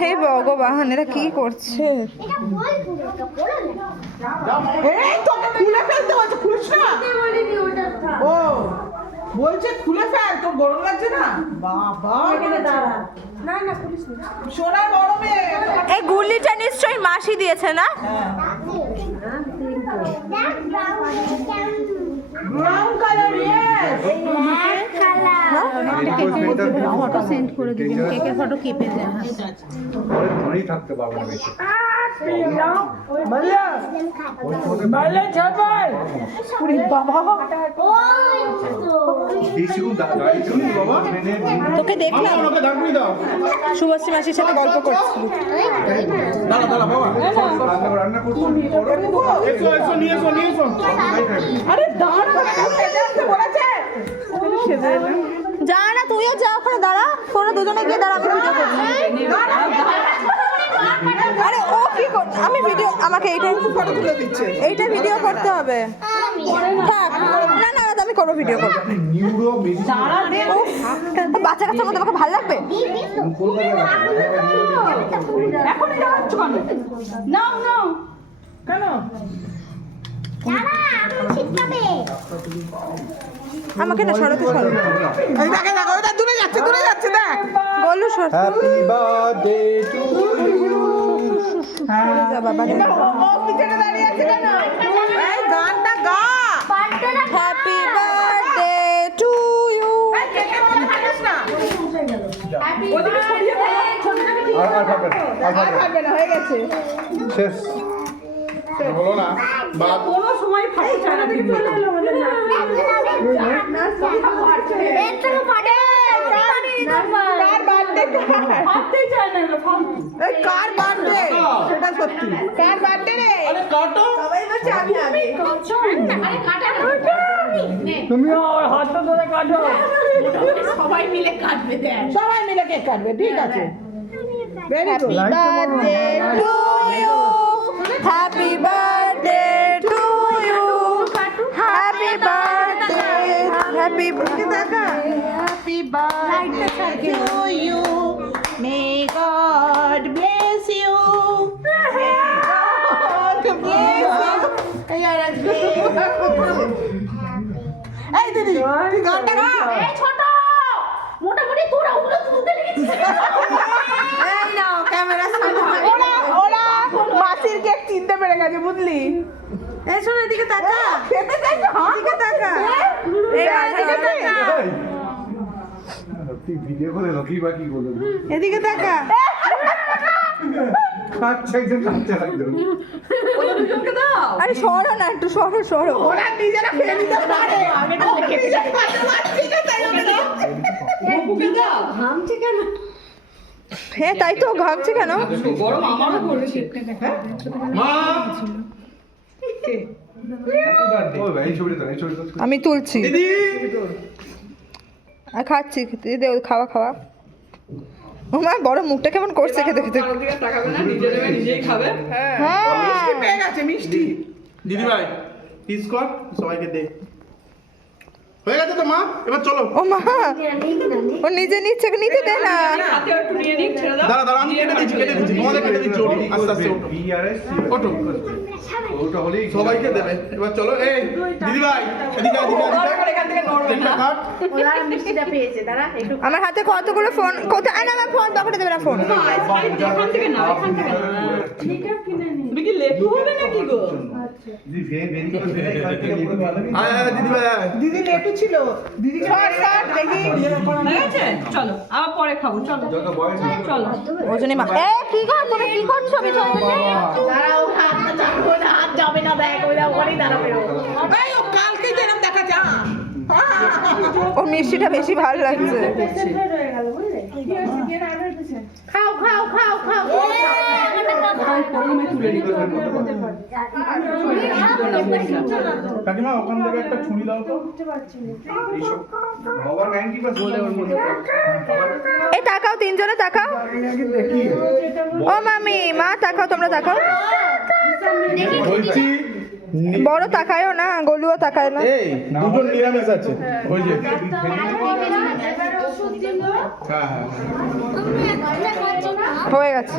হে ভগবান, এরা কি করছে? খুলে ফেলতে বলছে, খুলিস না। ও বলছে খুলে ফেল, তোর গরম লাগছে না? বাবা সোনা গরমে। এই গুলিটা নিশ্চয়ই মাসি দিয়েছে না? Brown colour, yes. Photo send করে দিবেন, কেকের ফটো কেপে দেন। পরে ধরেই থাকতে পারবো না বেশি। তোকে দেখলাম শুভশ্রী মাসির সাথে গল্প করছিল। রান্না করছি। আরে দাঁড় বলেছে যা না, তুইও যা, ওখানে দাঁড়া, তোরা দুজনে গিয়ে দাঁড়া, আমি ভিডিও করছি। আরে ও কি করছে? আমি ভিডিও, আমাকে এইটা ফটো তুলে দিচ্ছে। এইটা ভিডিও করতে হবে। থাক, না না আমি করবো, ভিডিও করবো। বাচ্চা কাচ্চার মধ্যে আমাকে ভালো লাগবে? এখন যাচ্ছ কেন? নাও নাও কেন? আমাকে না সরাতে সরো। এই দেখে দেখো, ওটা দূরে যাচ্ছে, দূরে যাচ্ছে, দেখ। বলু সর, হ্যাপি বার্থডে টু সরে যা বাবা। ও পিছনে দাঁড়িয়ে আছে কেন? এই গানটা গা। Happy birthday to you. এই কেকের মধ্যে থাকিস না। ওদিকে সরিয়ে ফেলো, ছোটটাকে ঠিক আর থাকবে না, আর আর থাকবে না। থাকবে না, হয়ে গেছে। শেষ হলো না বা কোনো সময় ফাটে চায় না কিন্তু। কার বার্থডে? ফাটতেই চায় না, এই কার বার্থডে? সেটা সত্যি। কার বার্থডে রে? আরে কাটো। সবাই বলছে আমি আগে। আরে কাটা না। তুমি আমার হাতটা ধরে কাটো। সবাই মিলে কাটবে, দেখ। সবাই মিলে কেক কাটবে, ঠিক আছে। Very good. Birthday to you, happy birthday to you, happy birthday, happy Happy birthday to you. May God bless you. May God bless you. এই দিদি, তুই গানটা গা। এই ছোট, মোটামুটি তোরা ওগুলো তুলতে লেগেছিস। এই নাও ক্যামেরা সামনে। ওরা মাসির কেক চিনতে পেরে গেছে, বুঝলি? এই শোনো, এদিকে তাকা। খেতে চাইছো? এদিকে তাকা। এই এদিকে তাকা। তুই ভিডিও করে রাখি বা কি বলবো? এদিকে তাকা। খাচ্ছে একদম খাচ্ছে একদম। আরে সরো না, একটু সরো সরো। ওরা নিজেরা খেয়ে নিতে পারে। আগে তো নিজেরা খেতে পারছি না, তাই ওকে দাও। হ্যাঁ তাই তো, ঘামছে কেন? মা ও ভাই ছবিটা দাও, এই ছবিটা দাও। আমি তুলছি দিদি আর খাচ্ছি, দে খাওয়া খাওয়া। আমার বড় মুখটা কেমন করছে খেতে খেতে। হ্যাঁ মিষ্টি পেয়ে গেছে, মিষ্টি। দিদি ভাই পিস কর, সবাইকে দে। হয়ে গেছে তো মা, এবার চলো। ও মা, ও নিজে নিচ্ছে, নিতে দে না। দাঁড়া দাঁড়া, আমি কেটে দিচ্ছি, তোমাদের কেটে দিচ্ছি। ওঠো, আস্তে আস্তে ওঠো, বিআরএস ওঠো। ওটা হলেই সবাইকে দেবে। এবার চলো। এই দিদি ভাই এদিকে এদিকে এদিকে কাট। আমার হাতে কতগুলো ফোন, কোথায়? না আমার ফোন পকেটে দেবে না, ফোন। দিদি ভেরি করে দিদি এখান থেকে পুরো ভালো নেই। আয় আয় দিদি ভাই আয়। দিদি লেটু ছিল, দিদি দেখি। চলো আবার পরে খাবো, চলো যত বয়স হলো চলো। ওজনে মা, এ কি গো তুমি কি করছো বিছানাতে? দাঁড়াও, হাতটা চাপবো না, হাত যাবে না, দেখ ওরা ওখানেই দাঁড়াবে। এই ও কালকেই তো এরকম দেখা যা। ওর মিষ্টিটা বেশি ভালো লাগছে। খাও খাও খাও খাও। কাকিমা ওখান থেকে একটা ছুরি দাও তো। এইসব ভগবান 90% বলে ওর মধ্যে এই তাকাও, তিনজনে তাকাও। ও মামি, মা তাকাও, তোমরা তাকাও। বলছি বড় তাকায়ও না, গলুও তাকায় না। এই দুজন নিরামিষ আছে, ওই যে হ্যাঁ হ্যাঁ হয়ে গেছে